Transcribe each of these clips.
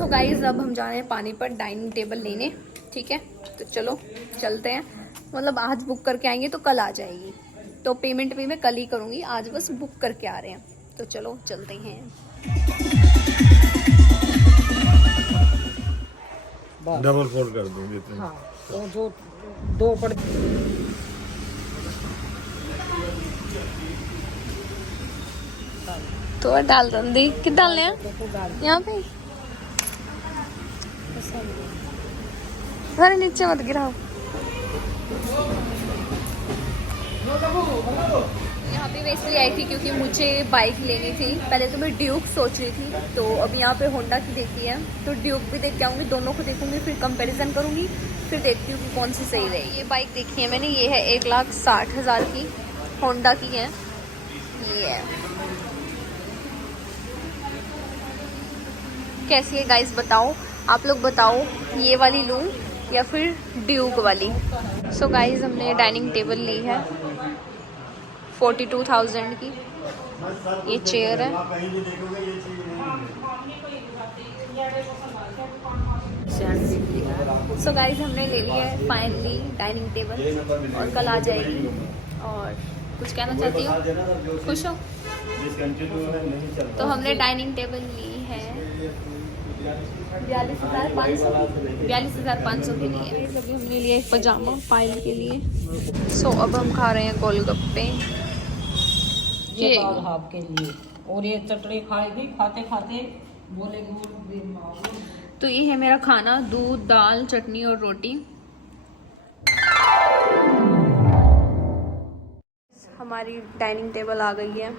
So guys अब हम जा रहे हैं पानी पर डाइनिंग टेबल लेने, ठीक है। तो चलो चलते हैं। मतलब आज बुक करके आएंगे तो कल आ जाएगी, तो पेमेंट भी मैं कल ही करूँगी, आज बस बुक करके आ रहे हैं। तो चलो चलते हैं। डबल फोल्ड कर दूंगी इतने। हाँ, तो जो दो पड़ तो डाल दी कि डालने हैं यहाँ पे। अरे नीचे मत गिराओ। यहाँ पे मैं इसलिए आई थी क्योंकि मुझे बाइक लेनी थी। पहले तो मैं ड्यूक सोच रही थी, तो अब यहाँ पे होंडा की देखी है, तो ड्यूक भी देख के आऊँगी, दोनों को देखूंगी, फिर कंपैरिजन करूँगी, फिर देखती हूँ कि कौन सी सही रहेगी। ये बाइक देखी है मैंने, ये है 1,60,000 की, होंडा की है ये है। कैसी है गाइस बताओ, आप लोग बताओ, ये वाली लूँ या फिर ड्यूक वाली। सो गाइस हमने डाइनिंग टेबल ली है 42,000 की। ये चेयर है। सो गाइस हमने ले लिया है फाइनली डाइनिंग टेबल, और कल आ जाएगी। और कुछ कहना चाहती हो? खुश हो? तो हमने डाइनिंग टेबल ली है 42,500 के लिए। अभी हमने लिया एक पजामा पायल के लिए। सो अब हम खा रहे हैं गोलगप्पे। ये दाल आपके लिए, और ये चटनी खाएगी, खाते खाते बोलेगी। तो ये है मेरा खाना, दूध, दाल, चटनी और रोटी। हमारी डाइनिंग टेबल आ गई है।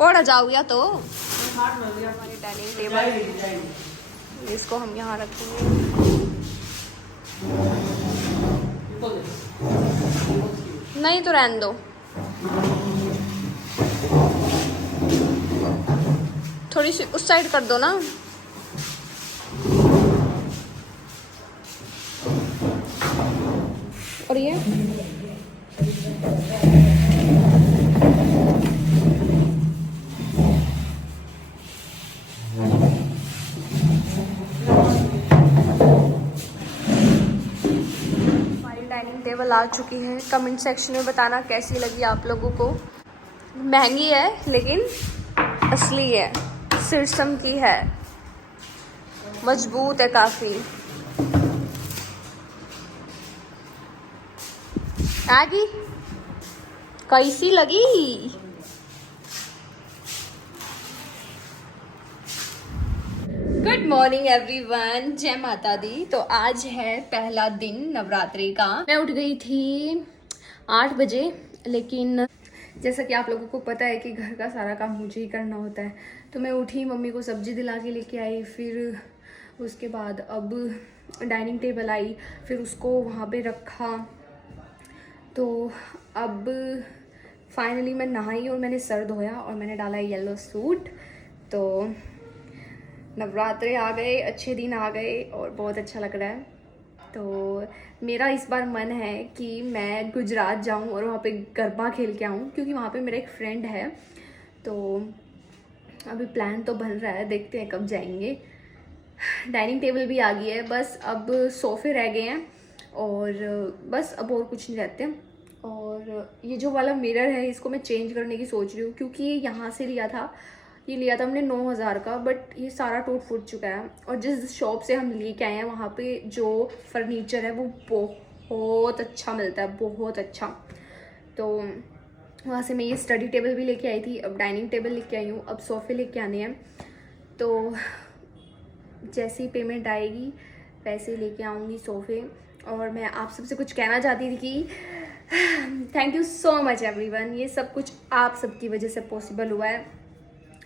ओढ़ जाओ या तो। हमारी डाइनिंग टेबल, इसको हम यहाँ रखेंगे। नहीं तो रहने दो, थोड़ी सी उस साइड कर दो ना। और ये डाइनिंग टेबल आ चुकी है। कमेंट सेक्शन में बताना कैसी लगी आप लोगों को। महंगी है लेकिन असली है, सिरसम की है, मजबूत है काफी। आगी कैसी लगी? गुड मॉर्निंग एवरीवन, जय माता दी। तो आज है पहला दिन नवरात्रि का। मैं उठ गई थी 8 बजे, लेकिन जैसा कि आप लोगों को पता है कि घर का सारा काम मुझे ही करना होता है। तो मैं उठी, मम्मी को सब्जी दिला के लेके आई, फिर उसके बाद अब डाइनिंग टेबल आई, फिर उसको वहाँ पे रखा, तो अब फाइनली मैं नहाई और मैंने सर धोया और मैंने डाला येलो सूट। तो नवरात्रे आ गए, अच्छे दिन आ गए और बहुत अच्छा लग रहा है। तो मेरा इस बार मन है कि मैं गुजरात जाऊं और वहाँ पे गरबा खेल के आऊं, क्योंकि वहाँ पे मेरा एक फ्रेंड है। तो अभी प्लान तो बन रहा है, देखते हैं कब जाएंगे। डाइनिंग टेबल भी आ गई है, बस अब सोफ़े रह गए हैं और बस अब और कुछ नहीं रहते। और ये जो वाला मिरर है इसको मैं चेंज करने की सोच रही हूँ, क्योंकि ये यहाँ से लिया था, ये लिया था हमने 9,000 का, बट ये सारा टूट फूट चुका है। और जिस शॉप से हम लेके आए हैं वहाँ पे जो फर्नीचर है वो बहुत अच्छा मिलता है, बहुत अच्छा। तो वहाँ से मैं ये स्टडी टेबल भी लेके आई थी, अब डाइनिंग टेबल लेके आई हूँ, अब सोफ़े लेके आने हैं। तो जैसे ही पेमेंट आएगी वैसे ही लेके आऊँगी सोफ़े। और मैं आप सबसे कुछ कहना चाहती थी कि thank you so much everyone, ये सब कुछ आप सबकी वजह से पॉसिबल हुआ है।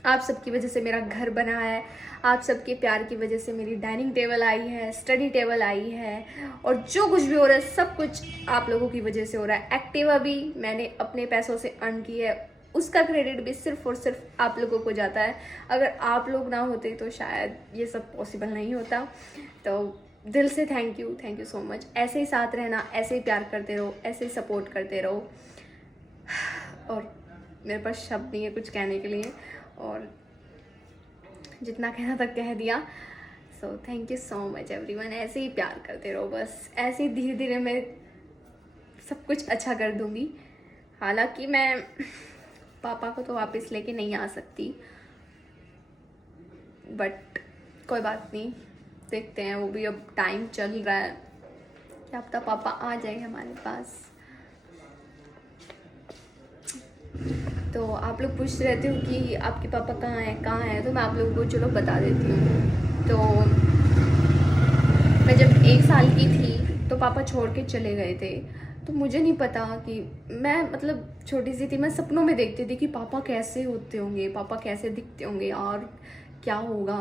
आप सबकी वजह से मेरा घर बना है, आप सबके प्यार की वजह से मेरी डाइनिंग टेबल आई है, स्टडी टेबल आई है, और जो कुछ भी हो रहा है सब कुछ आप लोगों की वजह से हो रहा है। एक्टिवा भी मैंने अपने पैसों से अर्न की है, उसका क्रेडिट भी सिर्फ और सिर्फ आप लोगों को जाता है। अगर आप लोग ना होते तो शायद ये सब पॉसिबल नहीं होता। तो दिल से थैंक यू सो मच। ऐसे ही साथ रहना, ऐसे ही प्यार करते रहो, ऐसे ही सपोर्ट करते रहो। और मेरे पास शब्द नहीं है कुछ कहने के लिए, और जितना कहना था कह दिया। So thank you so much everyone, ऐसे ही प्यार करते रहो, बस ऐसे ही धीरे धीरे मैं सब कुछ अच्छा कर दूंगी। हालांकि मैं पापा को तो वापस लेके नहीं आ सकती, बट कोई बात नहीं, देखते हैं। वो भी अब टाइम चल रहा है, क्या पता पापा आ जाए हमारे पास। तो आप लोग पूछ रहे थे कि आपके पापा कहाँ हैं, तो मैं आप लोगों को चलो बता देती हूँ। तो मैं जब 1 साल की थी तो पापा छोड़ के चले गए थे। तो मुझे नहीं पता कि मैं मतलब छोटी सी थी, मैं सपनों में देखती थी कि पापा कैसे होते होंगे, पापा कैसे दिखते होंगे और क्या होगा।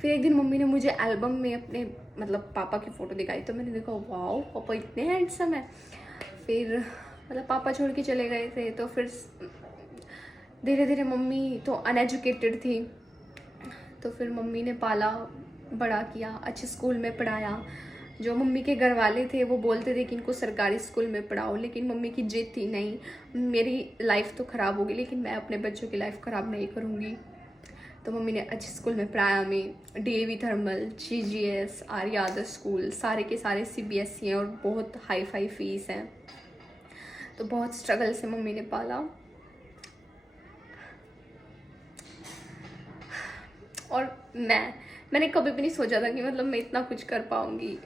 फिर एक दिन मम्मी ने मुझे एल्बम में अपने मतलब पापा की फ़ोटो दिखाई, तो मैंने देखा वाओ पापा इतने हैंडसम है। फिर मतलब पापा छोड़ के चले गए थे, तो फिर धीरे धीरे मम्मी तो अनएजुकेटेड थी, तो फिर मम्मी ने पाला बड़ा किया, अच्छे स्कूल में पढ़ाया। जो मम्मी के घर वाले थे वो बोलते थे कि इनको सरकारी स्कूल में पढ़ाओ, लेकिन मम्मी की जिद थी नहीं, मेरी लाइफ तो ख़राब होगी लेकिन मैं अपने बच्चों की लाइफ ख़राब नहीं करूँगी। तो मम्मी ने अच्छे स्कूल में पढ़ाया हमें, DAV थर्मल, GGS, आर्य आदर्श स्कूल, सारे के सारे CBSE हैं और बहुत हाई फाई फीस हैं। तो बहुत स्ट्रगल से मम्मी ने पाला। और मैंने कभी भी नहीं सोचा था कि मतलब मैं इतना कुछ कर पाऊँगी,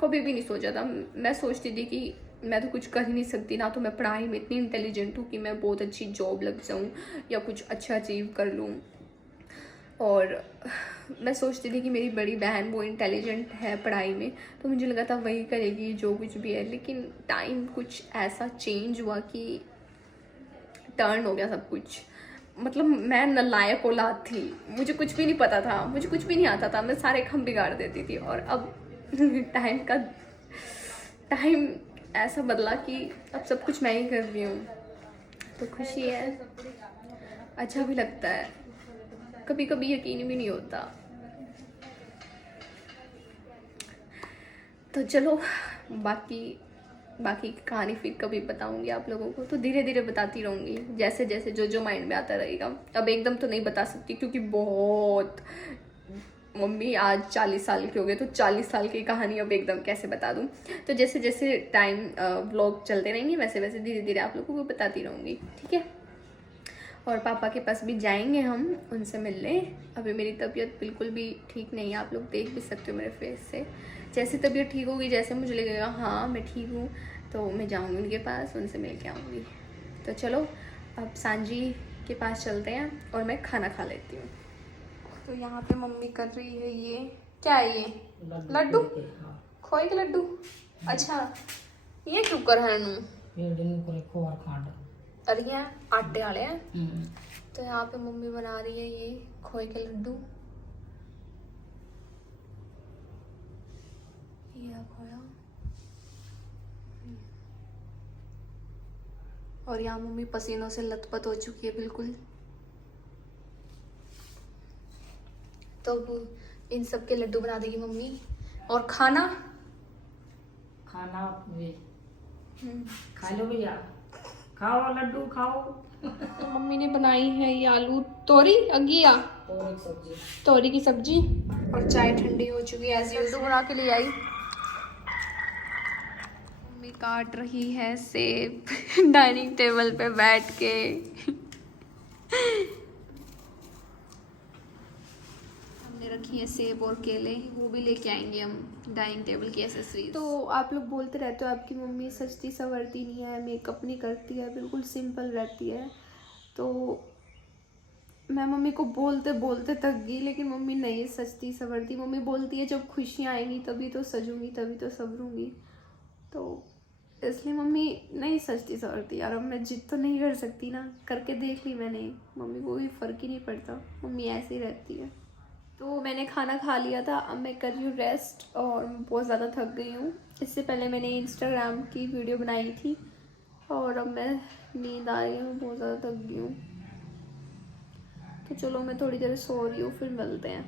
कभी भी नहीं सोचा था। मैं सोचती थी कि मैं तो कुछ कर ही नहीं सकती, ना तो मैं पढ़ाई में इतनी इंटेलिजेंट हूँ कि मैं बहुत अच्छी जॉब लग जाऊँ या कुछ अच्छा अचीव कर लूँ। और मैं सोचती थी कि मेरी बड़ी बहन वो इंटेलिजेंट है पढ़ाई में, तो मुझे लगा था वही करेगी जो कुछ भी है। लेकिन टाइम कुछ ऐसा चेंज हुआ कि टर्न हो गया सब कुछ। मतलब मैं नालायक औलाद थी, मुझे कुछ भी नहीं पता था, मुझे कुछ भी नहीं आता था, मैं सारे काम बिगाड़ देती थी। और अब टाइम ऐसा बदला कि अब सब कुछ मैं ही कर रही हूँ, तो खुशी है, अच्छा भी लगता है, कभी कभी यकीन भी नहीं होता। तो चलो बाकी कहानी फिर कभी बताऊंगी आप लोगों को, तो धीरे धीरे बताती रहूँगी, जैसे जैसे जो माइंड में आता रहेगा। अब एकदम तो नहीं बता सकती, क्योंकि बहुत मम्मी आज 40 साल के हो गए, तो 40 साल की कहानी अब एकदम कैसे बता दूँ। तो जैसे जैसे टाइम व्लॉग चलते रहेंगे वैसे वैसे धीरे धीरे आप लोगों को बताती रहूँगी, ठीक है। और पापा के पास भी जाएंगे हम, उनसे मिलने। अभी मेरी तबीयत बिल्कुल भी ठीक नहीं है, आप लोग देख भी सकते हो मेरे फेस से। जैसे तबीयत ठीक होगी, जैसे मुझे लगेगा हाँ मैं ठीक हूँ, तो मैं जाऊँगी उनके पास, उनसे मिल के आऊँगी। तो चलो अब सांजी के पास चलते हैं और मैं खाना खा लेती हूँ। तो यहाँ पे मम्मी कर रही है ये, क्या है ये, लड्डू, खोए के लड्डू। अच्छा ये क्यों कर है नू, अरे ये आटे वाले हैं। तो यहाँ पे मम्मी बना रही है ये खोए के लड्डू। ये खोया, और यहाँ मम्मी पसीनों से लथपथ हो चुकी है बिल्कुल। तो अब इन सब के लड्डू बना देगी मम्मी। और खाना वे खा लो भैया, खाओ लड्डू खाओ। तो मम्मी ने बनाई है ये आलू तोरी अगिया तोरी की सब्जी। और चाय ठंडी हो चुकी है, एज यूजुअल बना के ले आई। मम्मी काट रही है सेब डाइनिंग टेबल पे बैठ के। हमने रखी है सेब और केले, वो भी लेके आएंगे हम डाइनिंग टेबल की एसेसरीज। तो आप लोग बोलते रहते हो आपकी मम्मी सजती संवरती नहीं है, मेकअप नहीं करती है, बिल्कुल सिंपल रहती है। तो मैं मम्मी को बोलते बोलते थक गई, लेकिन मम्मी नहीं सजती संवरती। मम्मी बोलती है जब खुशियाँ आएंगी तभी तो सजूंगी, तभी तो संवरूंगी। तो इसलिए मम्मी नहीं सजती संवरती यार। अब मैं जिद तो नहीं कर सकती ना, करके देख ली मैंने, मम्मी को भी फ़र्क ही नहीं पड़ता, मम्मी ऐसे ही रहती है। तो मैंने खाना खा लिया था, अब मैं कर रही हूँ रेस्ट और बहुत ज़्यादा थक गई हूँ। इससे पहले मैंने इंस्टाग्राम की वीडियो बनाई थी और अब मैं नींद आ रही हूँ, बहुत ज़्यादा थक गई हूँ। तो चलो मैं थोड़ी देर सो रही हूँ, फिर मिलते हैं।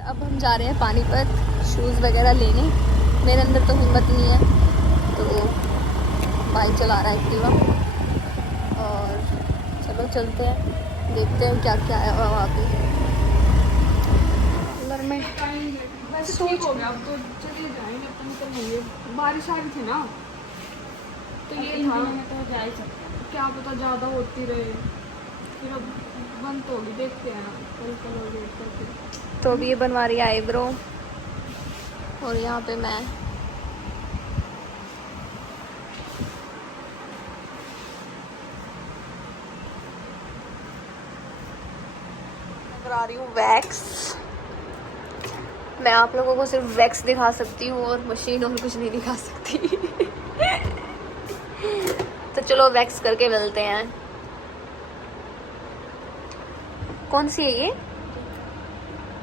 अब हम जा रहे हैं पानीपत शूज़ वगैरह लेने। मेरे अंदर तो हिम्मत नहीं है, तो भाई चला रहा है एक्टिवा। और चलो चलते हैं, देखते हैं क्या क्या है वहाँ पे। में बस ठीक हो गया, अब तो चले जाएंगे अपन, निकलेंगे। बारिश आ रही थी ना, तो ये था तो जा ही सकते, क्या पता ज़्यादा होती रहे, फिर अब बंद तो होगी, देखते हैं कल वेट करके। तो अभी ये बनवा रही है आईब्रो और यहाँ पे मैं करा रही हूँ वैक्स। मैं आप लोगों को सिर्फ वैक्स दिखा सकती हूँ और मशीन और कुछ नहीं दिखा सकती। तो चलो वैक्स करके मिलते हैं। कौन सी है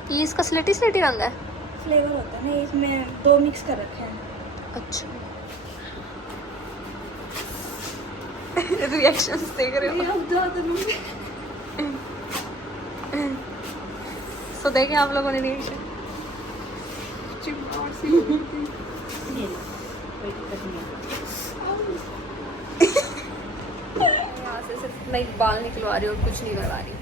ये इसका स्लेटी स्लेटी रंग है। फ्लेवर होता है ना, इसमें 2 मिक्स कर रखे हैं। अच्छा रिएक्शंस देख रहे हो। तो देखें आप लोगों ने रिएक्शन। यहाँ से सिर्फ मैं बाल निकलवा रही हूँ और कुछ नहीं करवा रही।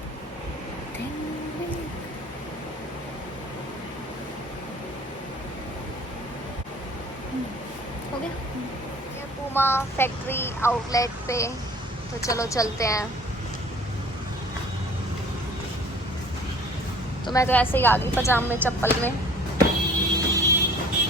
हो गया ये पूमा फैक्ट्री आउटलेट पे। तो चलो चलते हैं। तो मैं तो ऐसे ही आ गई पजामे चप्पल में,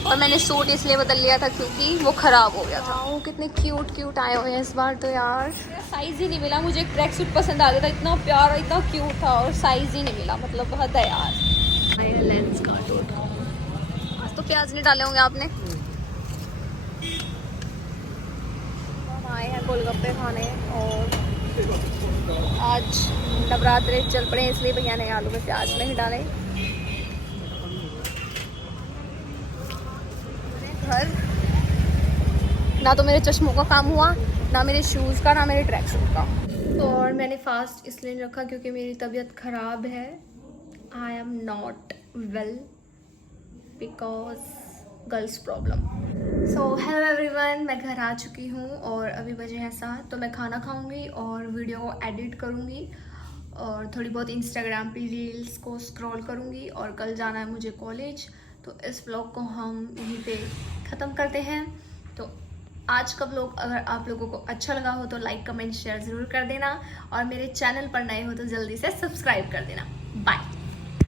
और मैंने सूट इसलिए बदल लिया था क्योंकि वो ख़राब हो गया था। वो कितने क्यूट क्यूट आए हुए हैं इस बार तो यार। साइज़ ही नहीं मिला मुझे, एक ट्रैक सूट पसंद आ गया था, इतना प्यारा इतना क्यूट था, और साइज़ ही नहीं मिला, मतलब बहुत है यार। लेंस काटो, आज तो प्याज नहीं डाले होंगे आपने। हम आए हैं गोलगप्पे खाने, और आज नवरात्रे चल पड़े इसलिए भैया ने आलू में प्याज नहीं डाले। घर ना तो मेरे चश्मों का काम हुआ, ना मेरे शूज़ का, ना मेरे ट्रैक सूट का। और मैंने फास्ट इसलिए रखा क्योंकि मेरी तबीयत ख़राब है। I am not well because girls problem. So hello everyone, मैं घर आ चुकी हूँ और अभी बजे हैं 7। तो मैं खाना खाऊंगी और वीडियो को एडिट करूँगी और थोड़ी बहुत इंस्टाग्राम पे रील्स को स्क्रॉल करूँगी, और कल जाना है मुझे कॉलेज। तो इस व्लॉग को हम यहीं पे ख़त्म करते हैं। तो आज का व्लॉग अगर आप लोगों को अच्छा लगा हो तो लाइक कमेंट शेयर ज़रूर कर देना, और मेरे चैनल पर नए हो तो जल्दी से सब्सक्राइब कर देना। बाय।